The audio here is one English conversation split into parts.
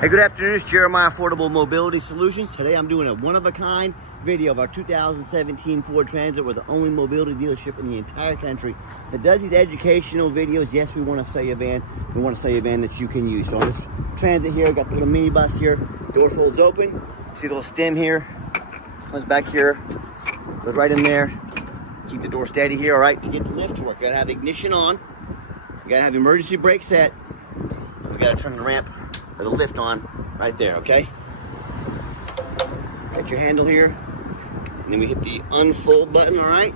Hey, good afternoon. It's Jeremiah Affordable Mobility Solutions. Today I'm doing a one-of-a-kind video of our 2017 Ford Transit. We're the only mobility dealership in the entire country that does these educational videos. Yes, we want to sell you a van. We want to sell you a van that you can use. So on this Transit here, got the little minibus here. Door folds open. See the little stem here? Comes back here. Goes right in there. Keep the door steady here, all right? To get the lift to work, you gotta have ignition on. You gotta have emergency brake set. And we gotta turn the ramp or the lift on right there, okay? Got your handle here. And then we hit the unfold button, all right?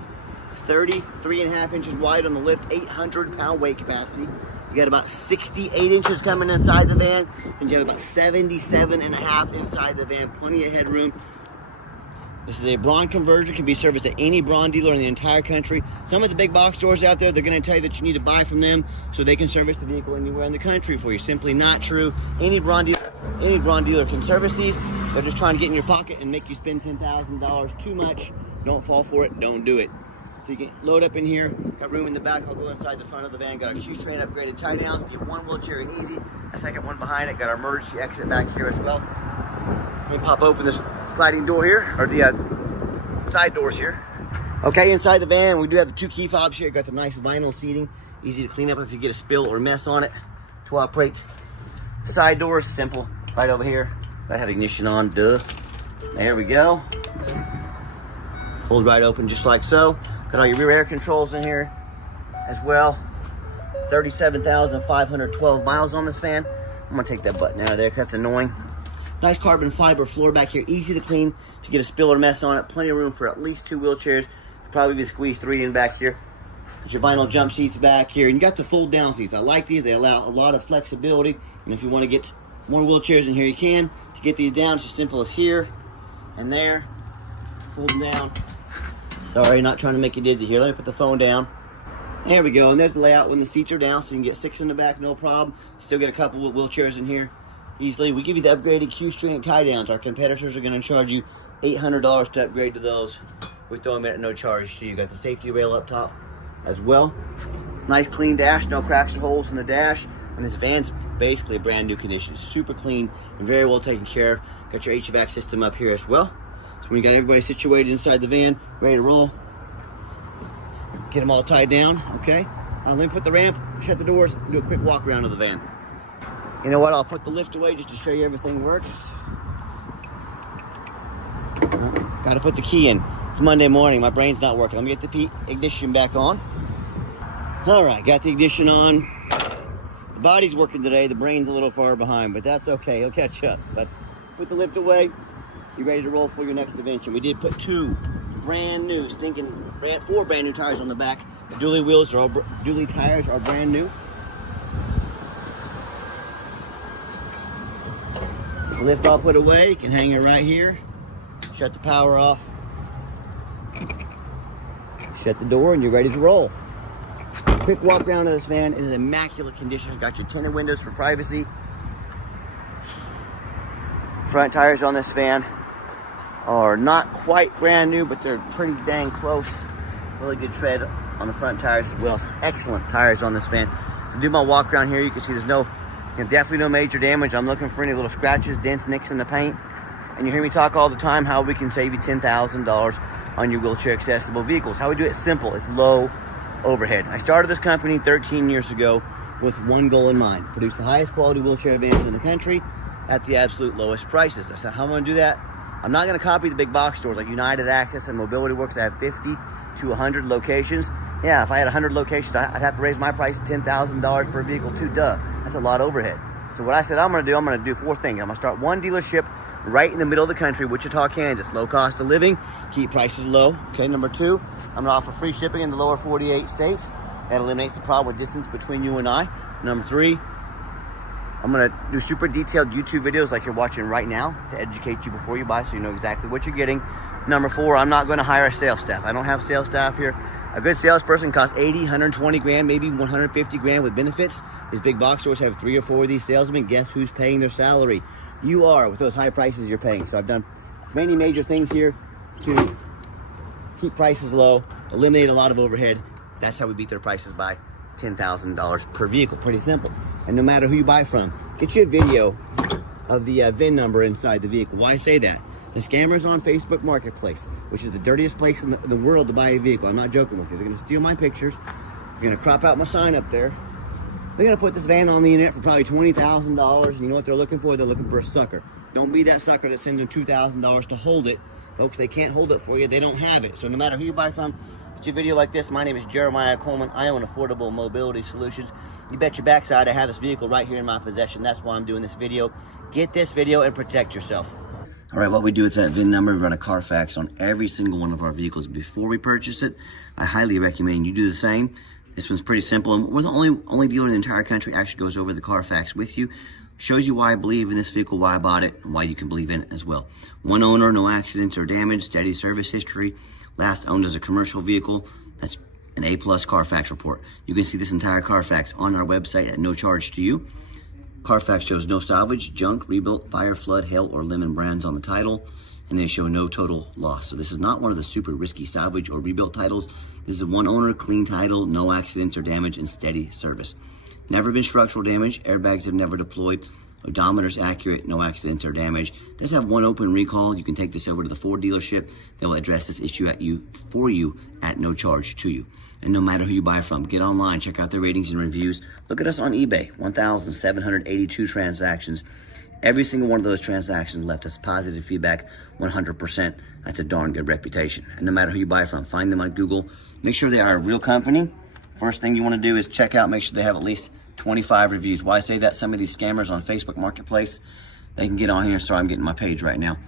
33.5 inches wide on the lift, 800-pound weight capacity. You got about 68 inches coming inside the van, and you have about 77.5 inside the van, plenty of headroom. This is a Braun conversion, can be serviced at any Braun dealer in the entire country. Some of the big box stores out there, they're gonna tell you that you need to buy from them so they can service the vehicle anywhere in the country for you. Simply not true. Any Braun dealer can service these. They're just trying to get in your pocket and make you spend $10,000 too much. Don't fall for it, don't do it. So you can load up in here, got room in the back. I'll go inside the front of the van. Got a Q-Train upgraded tie downs, get one wheelchair and easy. A second one behind it. Got our emergency exit back here as well. You can pop open this sliding door here, or the side doors here. Okay, inside the van, we do have the two key fobs here. Got the nice vinyl seating, easy to clean up if you get a spill or mess on it. 12-plate side doors, simple, right over here. I have ignition on, duh. There we go. Fold right open just like so. Got all your rear air controls in here as well. 37,512 miles on this van. I'm gonna take that button out of there because that's annoying. Nice carbon fiber floor back here, easy to clean. If you get a spill or mess on it, plenty of room for at least 2 wheelchairs. Probably be squeeze 3 in back here. Get your vinyl jump seats back here. And you got the fold down seats. I like these, they allow a lot of flexibility. And if you want to get more wheelchairs in here, you can. To get these down, it's as simple as here and there. Fold them down. Sorry, not trying to make you dizzy here. Let me put the phone down. There we go, and there's the layout when the seats are down, so you can get 6 in the back, no problem. Still get a couple of wheelchairs in here easily. We give you the upgraded Q-String tie downs. Our competitors are going to charge you $800 to upgrade to those. We throw them in at no charge to you. Got the safety rail up top as well. Nice clean dash, no cracks or holes in the dash. And this van's basically a brand new condition. It's super clean and very well taken care of. Got your HVAC system up here as well. So when you got everybody situated inside the van, ready to roll, get them all tied down, okay? Let me put the ramp, shut the doors, do a quick walk around of the van. You know what, I'll put the lift away just to show you everything works. Got to put the key in. It's Monday morning, my brain's not working. Let me get the ignition back on. All right, got the ignition on. The body's working today, the brain's a little far behind, but that's okay, he'll catch up. But put the lift away, you're ready to roll for your next adventure. We did put 2 brand new, 4 brand new tires on the back. The dually tires are brand new. The lift all put away, you can hang it right here. Shut the power off. Shut the door and you're ready to roll. Quick walk around of this van. It is immaculate condition. Got your tinted windows for privacy. Front tires on this van are not quite brand new, but they're pretty dang close. Really good tread on the front tires as well. Excellent tires on this van. To do my walk around here, you can see there's definitely no major damage. I'm looking for any little scratches, dents, nicks in the paint. And you hear me talk all the time how we can save you $10,000 on your wheelchair accessible vehicles. How we do it simple, it's low overhead. I started this company 13 years ago with one goal in mind: produce the highest quality wheelchair vans in the country at the absolute lowest prices. That's how I'm gonna do that. I'm not gonna copy the big box stores like United Access and Mobility Works that have 50 to 100 locations. Yeah, if I had 100 locations, I'd have to raise my price $10,000 per vehicle too, duh. That's a lot of overhead. So what I said I'm gonna do 4 things. I'm gonna start one dealership right in the middle of the country, Wichita, Kansas. Low cost of living, keep prices low. Okay, number 2, I'm gonna offer free shipping in the lower 48 states. That eliminates the problem with distance between you and I. Number 3, I'm gonna do super detailed YouTube videos like you're watching right now to educate you before you buy so you know exactly what you're getting. Number 4, I'm not gonna hire a sales staff. I don't have sales staff here. A good salesperson costs 80, 120 grand, maybe 150 grand with benefits. These big box stores have 3 or 4 of these salesmen. Guess who's paying their salary? You are, with those high prices you're paying. So I've done many major things here to keep prices low, eliminate a lot of overhead. That's how we beat their prices by $10,000 per vehicle. Pretty simple. And no matter who you buy from, get you a video of the VIN number inside the vehicle. Why I say that? The scammers on Facebook Marketplace, which is the dirtiest place in the world to buy a vehicle. I'm not joking with you. They're going to steal my pictures. They're going to crop out my sign up there. They're going to put this van on the internet for probably $20,000. And you know what they're looking for? They're looking for a sucker. Don't be that sucker that sends them $2,000 to hold it. Folks, they can't hold it for you. They don't have it. So no matter who you buy from, get your video like this. My name is Jeremiah Coleman. I own Affordable Mobility Solutions. You bet your backside I have this vehicle right here in my possession. That's why I'm doing this video. Get this video and protect yourself. All right, what we do with that VIN number, we run a Carfax on every single one of our vehicles before we purchase it. I highly recommend you do the same. This one's pretty simple, and we're the only dealer in the entire country actually goes over the Carfax with you. Shows you why I believe in this vehicle, why I bought it, and why you can believe in it as well. One owner, no accidents or damage, steady service history. Last owned as a commercial vehicle. That's an A+ Carfax report. You can see this entire Carfax on our website at no charge to you. Carfax shows no salvage, junk, rebuilt, fire, flood, hail, or lemon brands on the title, and they show no total loss. So this is not one of the super risky salvage or rebuilt titles. This is one owner, clean title, no accidents or damage, and steady service. Never been structural damage, airbags have never deployed, odometer's accurate, no accidents or damage. Does have one open recall. You can take this over to the Ford dealership. They will address this issue for you at no charge to you. And no matter who you buy from, get online, check out their ratings and reviews. Look at us on eBay, 1,782 transactions. Every single one of those transactions left us positive feedback, 100%. That's a darn good reputation. And no matter who you buy from, find them on Google. Make sure they are a real company. First thing you want to do is check out, make sure they have at least 25 reviews. Why I say that? Some of these scammers on Facebook Marketplace, they can get on here. Sorry, I'm getting my page right now.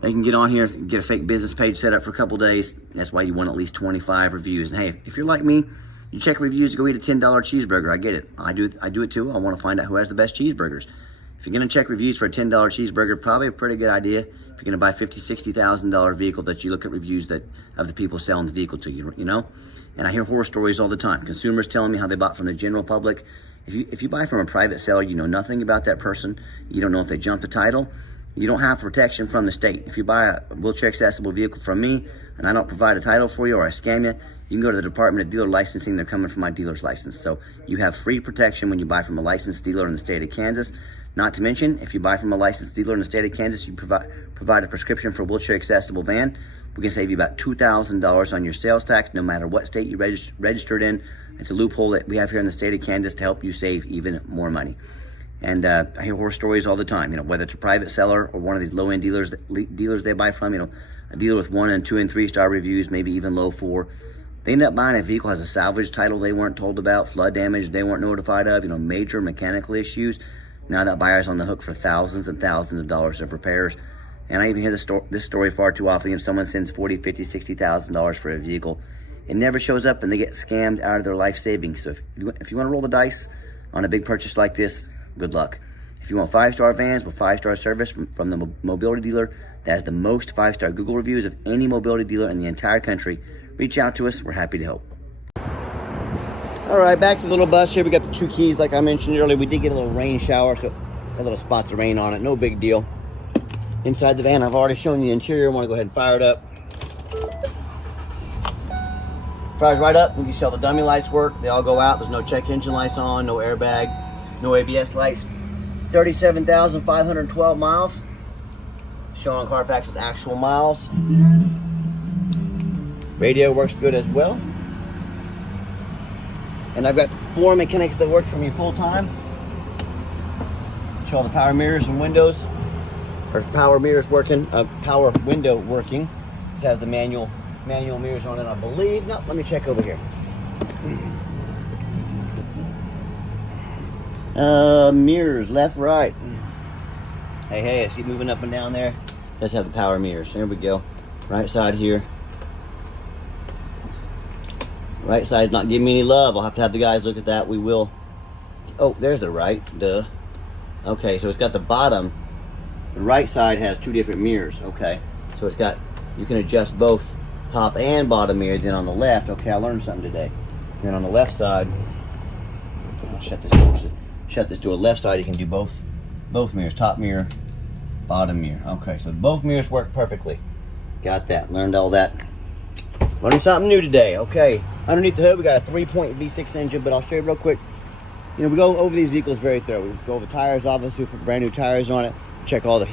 They can get on here, get a fake business page set up for a couple days. That's why you want at least 25 reviews. And hey, if you're like me, you check reviews to go eat a $10 cheeseburger. I get it. I do it too. I want to find out who has the best cheeseburgers. If you're going to check reviews for a $10 cheeseburger, probably a pretty good idea. If you're going to buy a $50,000, $60,000 vehicle, that you look at reviews of the people selling the vehicle to you, you know? And I hear horror stories all the time. Consumers telling me how they bought from the general public. If you buy from a private seller, you know nothing about that person. You don't know if they jumped the title. You don't have protection from the state. If you buy a wheelchair accessible vehicle from me and I don't provide a title for you or I scam you, you can go to the Department of Dealer Licensing. They're coming from my dealer's license. So you have free protection when you buy from a licensed dealer in the state of Kansas. Not to mention, if you buy from a licensed dealer in the state of Kansas, you provide a prescription for a wheelchair accessible van. We can save you about $2,000 on your sales tax, no matter what state you registered in. It's a loophole that we have here in the state of Kansas to help you save even more money. And I hear horror stories all the time, you know, whether it's a private seller or one of these low-end dealers they buy from, you know, a dealer with 1 and 2 and 3 star reviews, maybe even low 4. They end up buying a vehicle has a salvage title they weren't told about, flood damage they weren't notified of, you know, major mechanical issues. Now that buyer's on the hook for thousands and thousands of dollars of repairs. And I even hear this story far too often. If someone sends $40,000, $50,000, $60,000 for a vehicle, it never shows up and they get scammed out of their life savings. So if you want to roll the dice on a big purchase like this, good luck. If you want 5-star vans with 5-star service from the mobility dealer that has the most 5-star Google reviews of any mobility dealer in the entire country, reach out to us. We're happy to help. All right, back to the little bus here. We got the 2 keys like I mentioned earlier. We did get a little rain shower, so a little spots of rain on it. No big deal. Inside the van, I've already shown you the interior. I want to go ahead and fire it up. Fires right up. You can see all the dummy lights work. They all go out. There's no check engine lights on, no airbag, no ABS lights. 37,512 miles. Showing on Carfax's actual miles. Radio works good as well. And I've got 4 mechanics that work for me full time. Show all the power mirrors and windows. Or power mirrors working, power window working. This has the manual mirrors on it, I believe. No, let me check over here. Mirrors, left, right. Hey, I see moving up and down there. Does have the power mirrors. There we go. Right side here. Right side's not giving me any love. I'll have to have the guys look at that. We will. Oh, there's the right. Duh. Okay, so it's got the bottom. The right side has 2 different mirrors. Okay, so it's got, you can adjust both top and bottom mirror. Then on the left, okay, I learned something today. Then on the left side, I'll shut this door. Left side, you can do both mirrors, top mirror, bottom mirror. Okay, so both mirrors work perfectly. Got that. Learned all that. Learning something new today. Okay, underneath the hood, we got a 3-point V6 engine, but I'll show you real quick. You know, we go over these vehicles very thoroughly. We go over tires, obviously, we put brand new tires on it. Check all the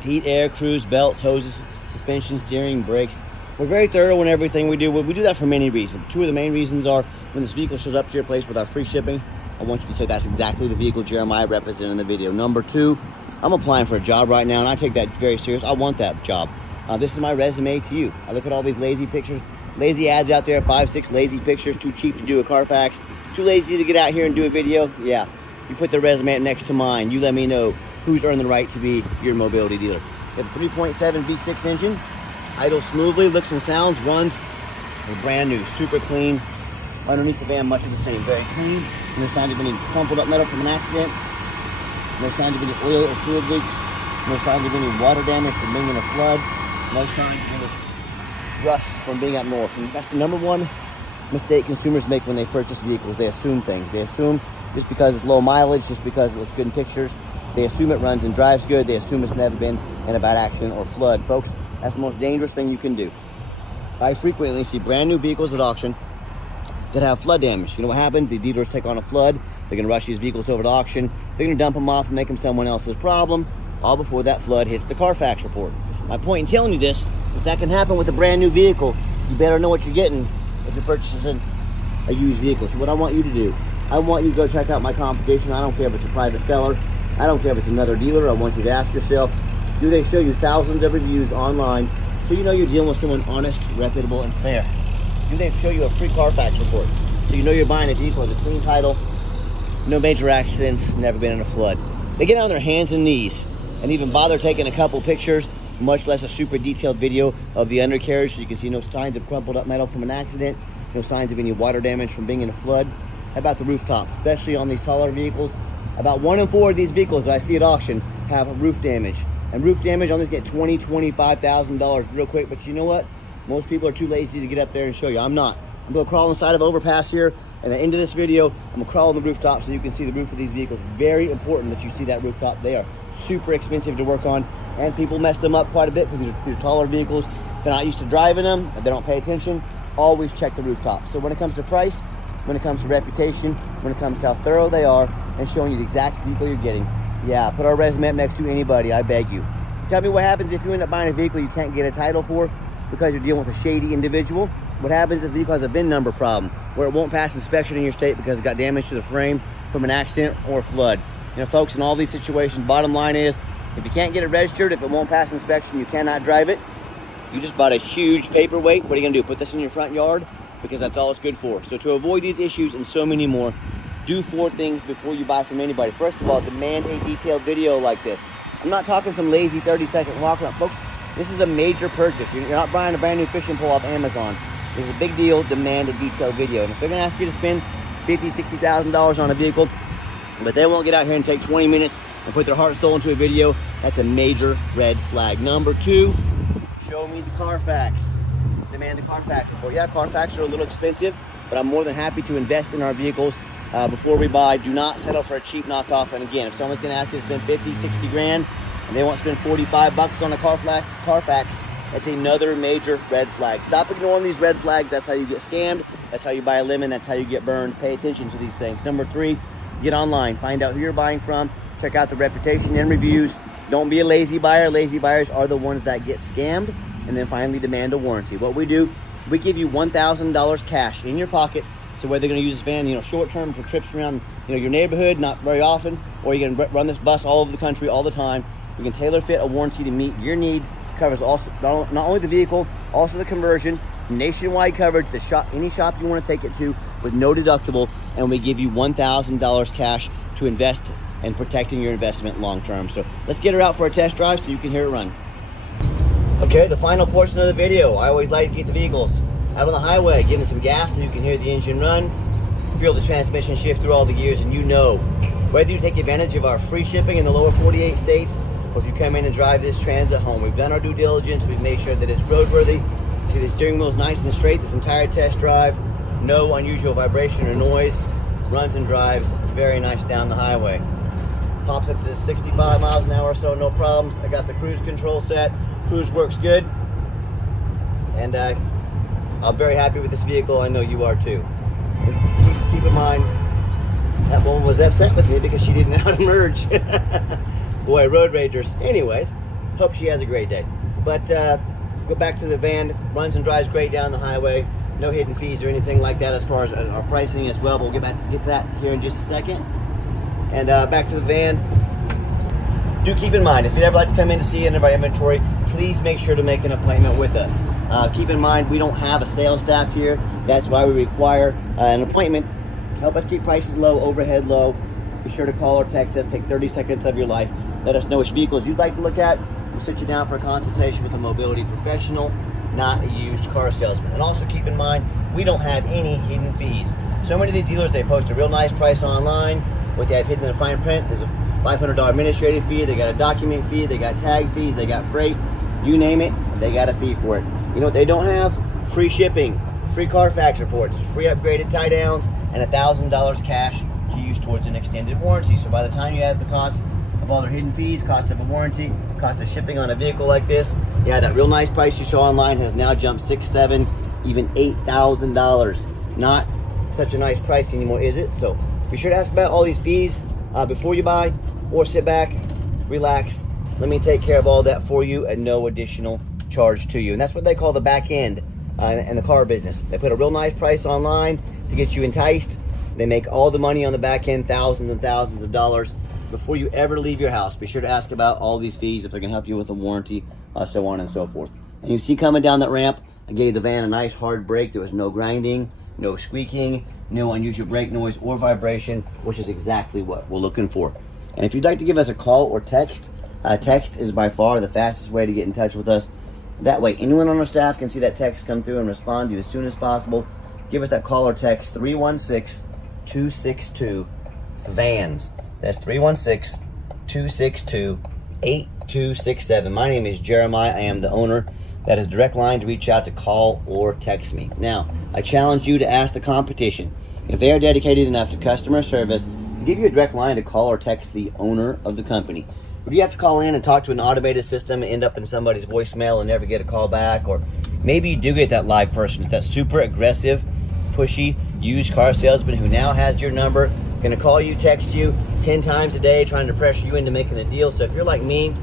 heat, air, cruise, belts, hoses, suspension, steering, brakes. We're very thorough in everything we do. We do that for many reasons. Two of the main reasons are when this vehicle shows up to your place with our free shipping, I want you to say that's exactly the vehicle Jeremiah represented in the video. Number two, I'm applying for a job right now, and I take that very serious. I want that job. This is my resume to you. I look at all these lazy pictures, lazy ads out there, 5, 6 lazy pictures, too cheap to do a Carfax, too lazy to get out here and do a video. Yeah, you put the resume next to mine. You let me know who's earned the right to be your mobility dealer. We have a 3.7 V6 engine, idles smoothly, looks and sounds, runs. We're brand new, super clean. Underneath the van, much of the same, very clean. No signs of any crumpled up metal from an accident. No signs of any oil or fluid leaks. No signs of any water damage from being in a flood. No signs of any rust from being up north. And that's the number one mistake consumers make when they purchase vehicles. They assume things. They assume just because it's low mileage, just because it looks good in pictures, they assume it runs and drives good. They assume it's never been in a bad accident or flood. Folks, that's the most dangerous thing you can do. I frequently see brand new vehicles at auction that have flood damage. You know what happened? The dealers take on a flood. They're going to rush these vehicles over to auction. They're going to dump them off and make them someone else's problem, all before that flood hits the Carfax report. My point in telling you this, if that can happen with a brand new vehicle, you better know what you're getting if you're purchasing a used vehicle. So what I want you to do, I want you to go check out my competition. I don't care if it's a private seller. I don't care if it's another dealer. I want you to ask yourself, do they show you thousands of reviews online so you know you're dealing with someone honest, reputable, and fair? Do they show you a free Carfax report so you know you're buying a vehicle with a clean title, no major accidents, never been in a flood? They get on their hands and knees and even bother taking a couple pictures, much less a super detailed video of the undercarriage so you can see no signs of crumpled up metal from an accident, no signs of any water damage from being in a flood. How about the rooftop, especially on these taller vehicles? About 1 in 4 of these vehicles that I see at auction have roof damage. And roof damage on this get $20,000, $25,000 real quick. But you know what? Most people are too lazy to get up there and show you. I'm not. I'm going to crawl inside of overpass here. And at the end of this video, I'm going to crawl on the rooftop so you can see the roof of these vehicles. Very important that you see that rooftop. They are super expensive to work on. And people mess them up quite a bit because these are taller vehicles. They're not used to driving them. They don't pay attention. Always check the rooftop. So when it comes to price, when it comes to reputation, when it comes to how thorough they are, and showing you the exact vehicle you're getting, yeah, put our resume up next to anybody, I beg you. Tell me what happens if you end up buying a vehicle you can't get a title for because you're dealing with a shady individual. What happens if the vehicle has a VIN number problem where it won't pass inspection in your state because it got damage to the frame from an accident or flood? You know, folks, in all these situations, bottom line is, if you can't get it registered, if it won't pass inspection, you cannot drive it. You just bought a huge paperweight. What are you going to do? Put this in your front yard? Because that's all it's good for. So to avoid these issues and so many more, do 4 things before you buy from anybody. First of all, demand a detailed video like this. I'm not talking some lazy 30-second walk around. Folks, this is a major purchase. You're not buying a brand new fishing pole off Amazon. This is a big deal. Demand a detailed video. And if they're going to ask you to spend $50,000, $60,000 on a vehicle, but they won't get out here and take 20 minutes and put their heart and soul into a video, that's a major red flag. Number 2, show me the Carfax. Demand a Carfax report. Yeah, Carfax are a little expensive, but I'm more than happy to invest in our vehicles before we buy. Do not settle for a cheap knockoff. And again, if someone's going to ask you to spend 50, 60 grand and they won't spend 45 bucks on a Carfax, that's another major red flag. Stop ignoring these red flags. That's how you get scammed. That's how you buy a lemon. That's how you get burned. Pay attention to these things. Number 3, get online. Find out who you're buying from. Check out the reputation and reviews. Don't be a lazy buyer. Lazy buyers are the ones that get scammed. And then finally, demand a warranty. What we do, we give you $1,000 cash in your pocket. So whether they're going to use this van, short term for trips around, your neighborhood, not very often, or you're going to run this bus all over the country all the time, we can tailor fit a warranty to meet your needs. Covers also not only the vehicle, also the conversion, nationwide coverage, any shop you want to take it to with no deductible, and we give you $1,000 cash to invest in protecting your investment long term. So let's get her out for a test drive so you can hear it run. Okay, the final portion of the video. I always like to get the vehicles out on the highway, give them some gas so you can hear the engine run, feel the transmission shift through all the gears, and whether you take advantage of our free shipping in the lower 48 states, or if you come in and drive this Transit home. We've done our due diligence. We've made sure that it's roadworthy. You see the steering wheel is nice and straight this entire test drive. No unusual vibration or noise. Runs and drives very nice down the highway. Pops up to 65 miles an hour, so no problems. I got the cruise control set. Cruise works good. And I'm very happy with this vehicle. I know you are too. Keep in mind, That woman was upset with me because she didn't know how to merge. Boy, road ragers. Anyways, hope she has a great day. But go back to the van. Runs and drives great down the highway. No hidden fees or anything like that as far as our pricing as well. But we'll get that here in just a second. And back to the van. Do keep in mind, if you'd ever like to come in to see any of our inventory, please make sure to make an appointment with us. Keep in mind, we don't have a sales staff here. That's why we require an appointment. Help us keep prices low, overhead low. Be sure to call or text us. Take 30 seconds of your life. Let us know which vehicles you'd like to look at. We'll sit you down for a consultation with a mobility professional, not a used car salesman. And also keep in mind, we don't have any hidden fees. So many of these dealers, they post a real nice price online. What they have hidden in the fine print is a $500 administrative fee. They got a document fee. They got tag fees. They got freight. You name it, they got a fee for it. You know what they don't have? Free shipping, free Carfax reports, free upgraded tie downs, and $1,000 cash to use towards an extended warranty. So by the time you add the cost of all their hidden fees, cost of a warranty, cost of shipping on a vehicle like this, yeah, that real nice price you saw online has now jumped $6,000, $7,000, even $8,000. Not such a nice price anymore, is it? So be sure to ask about all these fees before you buy, or sit back, relax. Let me take care of all that for you at no additional charge to you. And that's what they call the back end in the car business. They put a real nice price online to get you enticed. They make all the money on the back end, thousands and thousands of dollars. Before you ever leave your house, be sure to ask about all these fees, if they can help you with a warranty, so on and so forth. And you see coming down that ramp, I gave the van a nice hard brake. There was no grinding, no squeaking, no unusual brake noise or vibration, which is exactly what we're looking for. And if you'd like to give us a call or text, text is by far the fastest way to get in touch with us. That way, anyone on our staff can see that text come through and respond to you as soon as possible. Give us that call or text, 316-262-VANS. That's 316-262-8267. My name is Jeremiah. I am the owner. That is direct line to reach out to call or text me. Now, I challenge you to ask the competition if they are dedicated enough to customer service to give you a direct line to call or text the owner of the company. Would you have to call in and talk to an automated system and end up in somebody's voicemail and never get a call back? Or maybe you do get that live person. It's that super aggressive, pushy, used car salesman who now has your number, going to call you, text you 10 times a day, trying to pressure you into making a deal. So if you're like me,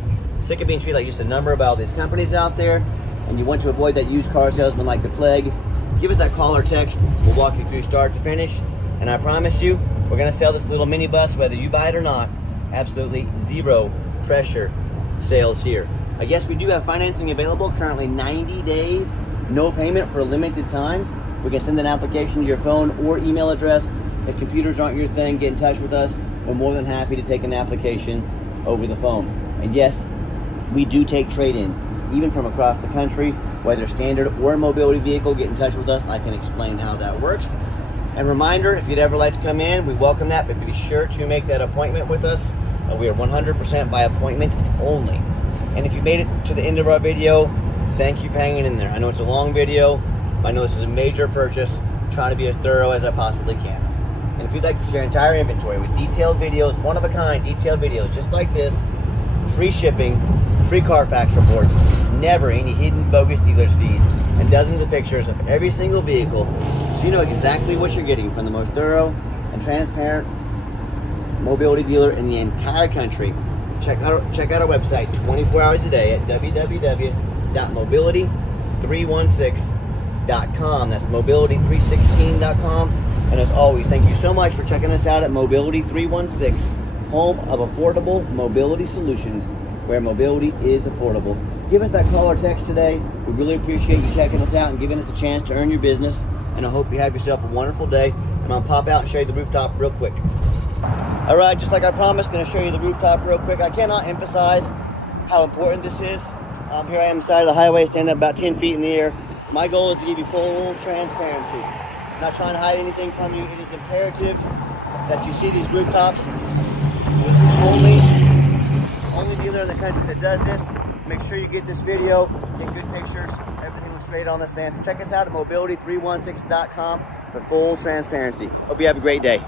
sick of being treated like just a number by all these companies out there, and you want to avoid that used car salesman like the plague, give us that call or text. We'll walk you through start to finish. And I promise you, we're going to sell this little minibus, whether you buy it or not. Absolutely zero pressure sales here. I guess we do have financing available, currently 90 days, no payment for a limited time. We can send an application to your phone or email address. If computers aren't your thing, get in touch with us. We're more than happy to take an application over the phone. And yes, we do take trade-ins, even from across the country, whether standard or a mobility vehicle. Get in touch with us. I can explain how that works. And reminder, if you'd ever like to come in, we welcome that, but be sure to make that appointment with us. We are 100% by appointment only. And if you made it to the end of our video, thank you for hanging in there. I know it's a long video. I know this is a major purchase. I'm trying to be as thorough as I possibly can. And if you'd like to see our entire inventory with detailed videos, one of a kind detailed videos just like this, free shipping, free Carfax reports, never any hidden bogus dealer's fees, and dozens of pictures of every single vehicle, so you know exactly what you're getting from the most thorough and transparent mobility dealer in the entire country. Check out our website 24 hours a day at www.mobility316.com. That's mobility316.com. And as always, thank you so much for checking us out at Mobility 316, home of affordable mobility solutions, where mobility is affordable. Give us that call or text today. We really appreciate you checking us out and giving us a chance to earn your business. And I hope you have yourself a wonderful day. And I'll pop out and show you the rooftop real quick. All right, just like I promised, going to show you the rooftop real quick. I cannot emphasize how important this is. Here I am side of the highway, standing up about 10 feet in the air. My goal is to give you full transparency. I'm not trying to hide anything from you. It is imperative that you see these rooftops. We're the only dealer in the country that does this. Make sure you get this video, get good pictures. Everything looks great on this van. So check us out at mobility316.com for full transparency. Hope you have a great day.